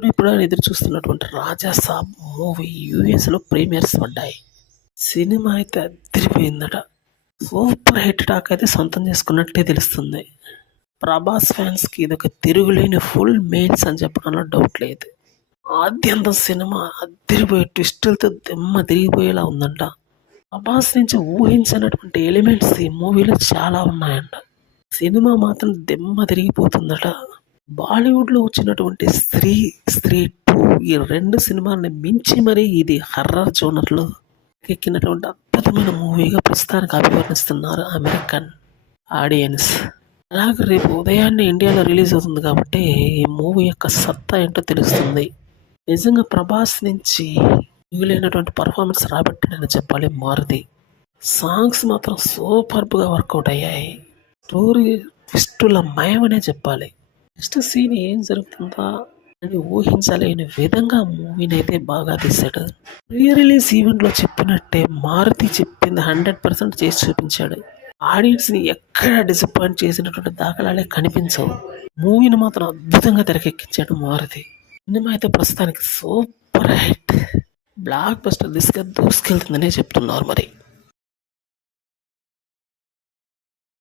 ఎప్పుడెప్పుడు అని ఎదురు చూస్తున్నటువంటి రాజాసాబ్ మూవీ యూఎస్లో ప్రీమియర్స్ పడ్డాయి. సినిమా అయితే అదిరిపోయిందట. సూపర్ హిట్ టాక్ అయితే సొంతం చేసుకున్నట్టే తెలుస్తుంది. ప్రభాస్ ఫ్యాన్స్కి ఇదొక తిరుగులేని ఫుల్ మెయిల్స్ అని చెప్పడంలో డౌట్ లేదు. ఆద్యంతం సినిమా అదిరిపోయే ట్విస్టులతో దిమ్మ తిరిగిపోయేలా ఉందంట. ప్రభాస్ నుంచి ఊహించినటువంటి ఎలిమెంట్స్ ఈ మూవీలో చాలా ఉన్నాయంట. సినిమా మాత్రం దిమ్మ తిరిగిపోతుందట. బాలీవుడ్లో వచ్చినటువంటి స్త్రీ 2 ఈ 2 సినిమాల్ని మించి మరీ ఇది హర్రర్ జోనర్లో ఎక్కినటువంటి అద్భుతమైన మూవీగా ప్రస్తుతానికి అభివర్ణిస్తున్నారు అమెరికన్ ఆడియన్స్. అలాగే రేపు ఉదయాన్నే ఇండియాలో రిలీజ్ అవుతుంది కాబట్టి ఈ మూవీ యొక్క సత్తా ఏంటో తెలుస్తుంది. నిజంగా ప్రభాస్ నుంచి మిగిలినటువంటి పర్ఫార్మెన్స్ రాబట్టాడని చెప్పాలి మారుతి. సాంగ్స్ మాత్రం సూపర్బ్గా వర్కౌట్ అయ్యాయి. స్టోరీ ట్విస్టుల మయమనే చెప్పాలి. నెక్స్ట్ సీన్ ఏం జరుగుతుందా అని ఊహించలేని విధంగా మూవీని అయితే బాగా తీశాడు. ప్రీ రిలీజ్ ఈవెంట్లో చెప్పినట్టే మారుతి చెప్పింది 100% చేసి చూపించాడు. ఆడియన్స్ని ఎక్కడ డిసప్పాయింట్ చేసినటువంటి దాఖలాలే కనిపించవు. మూవీని మాత్రం అద్భుతంగా తెరకెక్కించాడు మారుతి. సినిమా అయితే ప్రస్తుతానికి సూపర్ హిట్, బ్లాక్ బస్టర్ దిశగా దూసుకెళ్తుందనే చెప్తున్నారు మరి.